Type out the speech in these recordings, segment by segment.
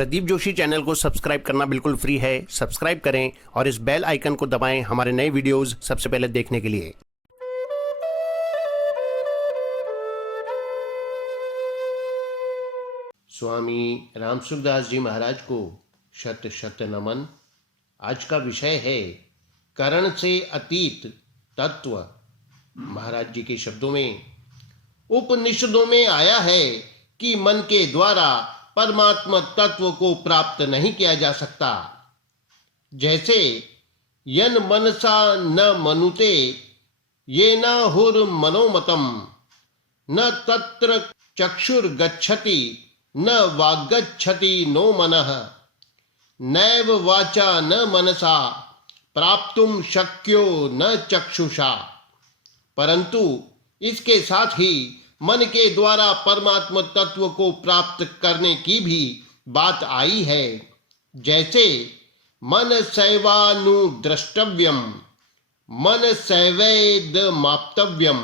Pradeep Joshi channel को subscribe करना बिल्कुल फ्री है। सब्सक्राइब करें और इस बेल आइकन को दबाएं हमारे नए वीडियोस सबसे पहले देखने के लिए। स्वामी रामसुखदास जी महाराज को शत शत नमन। आज का विषय है करण से अतीत तत्व। महाराज जी के शब्दों में, उपनिषदों में आया है कि मन के द्वारा परमात्मा तत्व को प्राप्त नहीं किया जा सकता। जैसे यन मनसा न मनुते ये न हुर मनोमतम न तत्र चक्षुर गच्छति न वागच्छति नो मनः नैव वाचा न मनसा प्राप्तुम शक्यो न चक्षुषा। परंतु इसके साथ ही मन के द्वारा परमात्मा तत्व को प्राप्त करने की भी बात आई है। जैसे मन सैवानुद्रष्टव्यम मन सैवेद माप्तव्यम।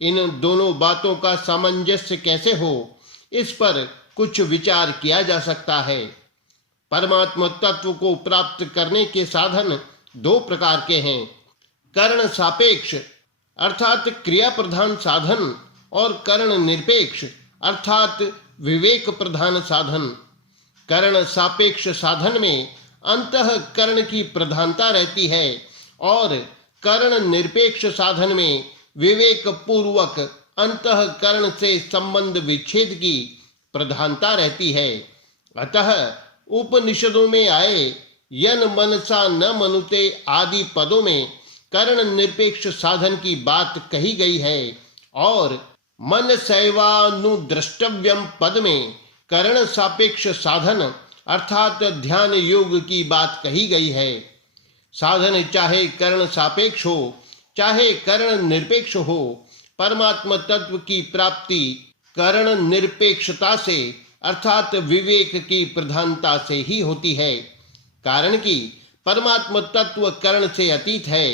इन दोनों बातों का सामंजस्य कैसे हो, इस पर कुछ विचार किया जा सकता है। परमात्मा तत्व को प्राप्त करने के साधन दो प्रकार के हैं, करण सापेक्ष अर्थात क्रिया प्रधान साधन और करण निरपेक्ष अर्थात विवेक प्रधान साधन। करण सापेक्ष साधन में अंतःकरण की प्रधानता रहती है और करण निरपेक्ष साधन में विवेक पूर्वक अंतःकरण से संबंध विच्छेद की प्रधानता रहती है। अतः उपनिषदों में आए यन मनसा न मनुते आदि पदों में करण निरपेक्ष साधन की बात कही गई है और मन सैवानुद्रष्टव्यम पद में करण सापेक्ष साधन अर्थात ध्यान योग की बात कही गई है। साधन चाहे करण सापेक्ष हो चाहे करण निरपेक्ष हो, परमात्मा तत्व की प्राप्ति करण निरपेक्षता से अर्थात विवेक की प्रधानता से ही होती है। कारण कि परमात्मा तत्व करण से अतीत है,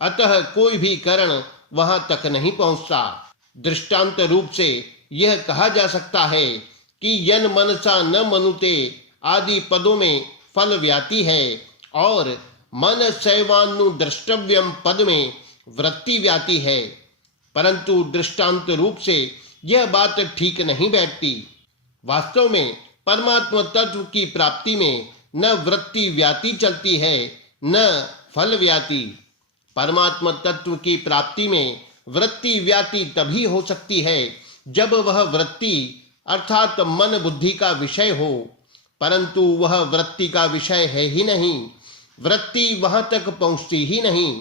अतः कोई भी करण वहां तक नहीं पहुंचता। दृष्टांत रूप से यह कहा जा सकता है कि यन मनसा न मनुते आदि पदों में फल व्याति है और मन सैवानुद्रष्टव्यम पद में वृत्ति व्याति है। परंतु दृष्टांत रूप से यह बात ठीक नहीं बैठती। वास्तव में परमात्मा तत्व की प्राप्ति में न वृत्ति व्याति चलती है न फल व्याति। परमात्मा तत्व की प्राप्ति में वृत्ति व्याति तभी हो सकती है जब वह वृत्ति अर्थात मन बुद्धि का विषय हो, परंतु वह वृत्ति का विषय है ही नहीं। वृत्ति वहां तक पहुंचती ही नहीं।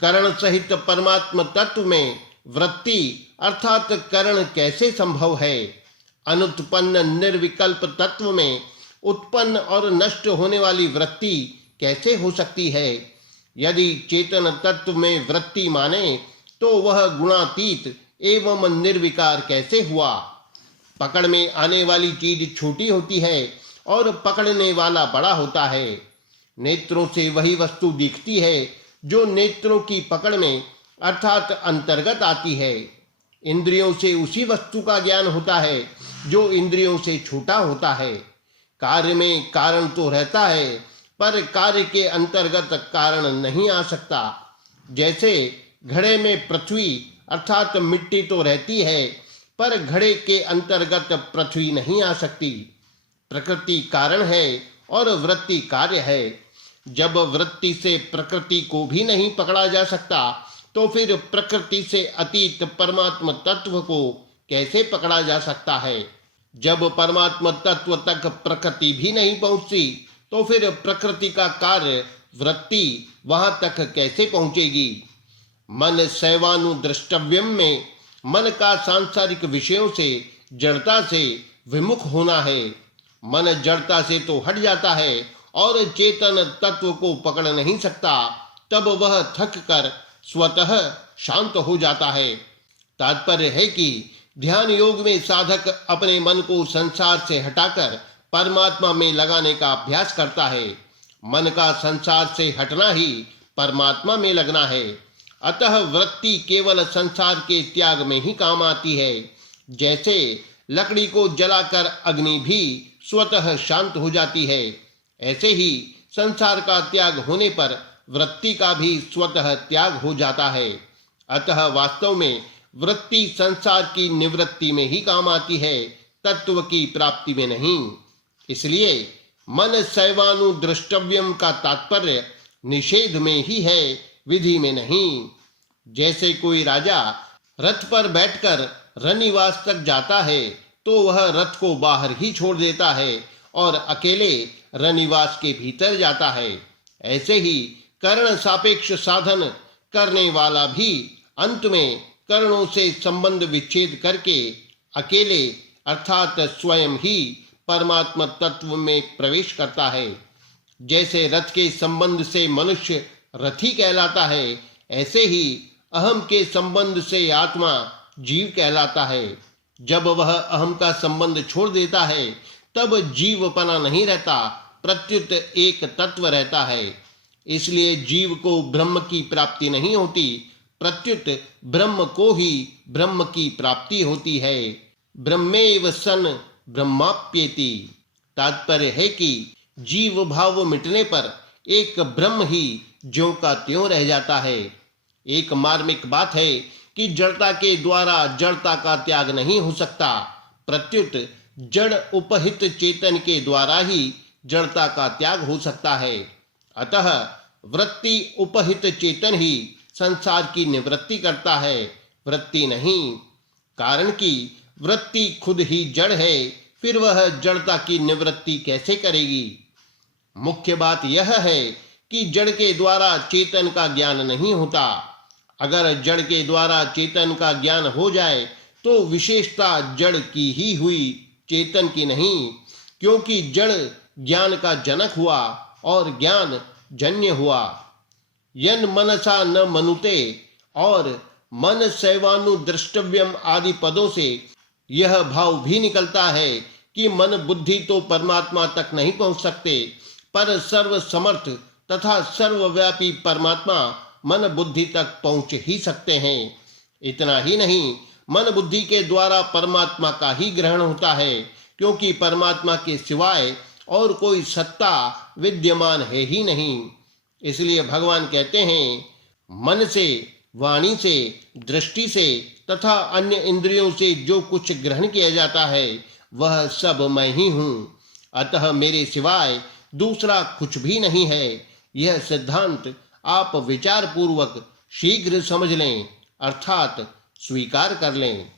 करण सहित परमात्मा तत्व में वृत्ति अर्थात करण कैसे संभव है? अनुत्पन्न निर्विकल्प तत्व में उत्पन्न और नष्ट होने वाली वृत्ति कैसे हो सकती है? यदि चेतन तत्व में वृत्ति माने तो वह गुणातीत एवं निर्विकार कैसे हुआ? पकड़ में आने वाली चीज छोटी होती है और पकड़ने वाला बड़ा होता है। नेत्रों से वही वस्तु दिखती है जो नेत्रों की पकड़ में अर्थात अंतर्गत आती है। इंद्रियों से उसी वस्तु का ज्ञान होता है जो इंद्रियों से छोटा होता है। कार्य में कारण तो रहता है पर कार्य के अंतर्गत कारण नहीं आ सकता। जैसे घड़े में पृथ्वी अर्थात मिट्टी तो रहती है पर घड़े के अंतर्गत पृथ्वी नहीं आ सकती। प्रकृति कारण है और वृत्ति कार्य है। जब वृत्ति से प्रकृति को भी नहीं पकड़ा जा सकता तो फिर प्रकृति से अतीत परमात्मा तत्व को कैसे पकड़ा जा सकता है? जब परमात्मा तत्व तक प्रकृति भी नहीं पहुंचती तो फिर प्रकृति का कार्य वृत्ति वहां तक कैसे पहुंचेगी? मन सैवानुद्रष्टव्यम में मन का सांसारिक विषयों से जड़ता से विमुख होना है। मन जड़ता से तो हट जाता है और चेतन तत्व को पकड़ नहीं सकता, तब वह थक कर स्वतः शांत हो जाता है। तात्पर्य है कि ध्यान योग में साधक अपने मन को संसार से हटाकर परमात्मा में लगाने का अभ्यास करता है। मन का संसार से हटना ही परमात्मा में लगना है। अतः वृत्ति केवल संसार के त्याग में ही काम आती है। जैसे लकड़ी को जलाकर अग्नि भी स्वतः शांत हो जाती है। ऐसे ही संसार का त्याग होने पर वृत्ति का भी स्वतः त्याग हो जाता है। अतः वास्तव में वृत्ति संसार की निवृत्ति में ही काम आती है, तत्व की प्राप्ति में नहीं। इसलिए मन सैवानुद्रष्टव्यम का तात्पर्य निषेध में ही है, विधि में नहीं। जैसे कोई राजा रथ पर बैठकर रनिवास तक जाता है तो वह रथ को बाहर ही छोड़ देता है और अकेले रनिवास के भीतर जाता है। ऐसे ही कर्ण सापेक्ष साधन करने वाला भी अंत में कर्णों से संबंध विच्छेद करके अकेले अर्थात स्वयं ही परमात्मा तत्व में प्रवेश करता है। जैसे रथ के संबंध से मनुष्य रथी कहलाता है, ऐसे ही अहम के संबंध से आत्मा जीव कहलाता है। जब वह अहम का संबंध छोड़ देता है तब जीवपना नहीं रहता, प्रत्युत एक तत्व रहता है। इसलिए जीव को ब्रह्म की प्राप्ति नहीं होती, प्रत्युत ब्रह्म को ही ब्रह्म की प्राप्ति होती है। ब्रह्मेव सन ब्रह्माप्येति। तात्पर्य है कि जीव भाव मिटने पर एक ब्रह्म ही ज्यों का त्यों रह जाता है। एक मार्मिक बात है कि जड़ता के द्वारा जड़ता का त्याग नहीं हो सकता, प्रत्युत जड़ उपहित चेतन के द्वारा ही जड़ता का त्याग हो सकता है। अतः वृत्ति उपहित चेतन ही संसार की निवृत्ति करता है, वृत्ति नहीं। कारण कि वृत्ति खुद ही जड़ है, फिर वह जड़ता की निवृत्ति कैसे करेगी? मुख्य बात यह है कि जड़ के द्वारा चेतन का ज्ञान नहीं होता। अगर जड़ के द्वारा चेतन का ज्ञान हो जाए तो विशेषता जड़ की ही हुई, चेतन की नहीं, क्योंकि जड़ ज्ञान का जनक हुआ और ज्ञान जन्य हुआ। यन मनसा न मनुते और मन सैवानुद्रष्टव्यम आदि पदों से यह भाव भी निकलता है कि मन बुद्धि तो परमात्मा तक नहीं पहुंच सकते, पर सर्व समर्थ तथा सर्वव्यापी परमात्मा मन बुद्धि तक पहुंच ही सकते हैं। इतना ही नहीं, मन बुद्धि के द्वारा परमात्मा का ही ग्रहण होता है, क्योंकि परमात्मा के सिवाय और कोई सत्ता विद्यमान है ही नहीं। इसलिए भगवान कहते हैं, मन से, वाणी से, दृष्टि से तथा अन्य इंद्रियों से जो कुछ ग्रहण किया जाता है वह सब मैं ही हूँ। अतः मेरे सिवाय दूसरा कुछ भी नहीं है। यह सिद्धांत आप विचार पूर्वक शीघ्र समझ लें, अर्थात स्वीकार कर लें।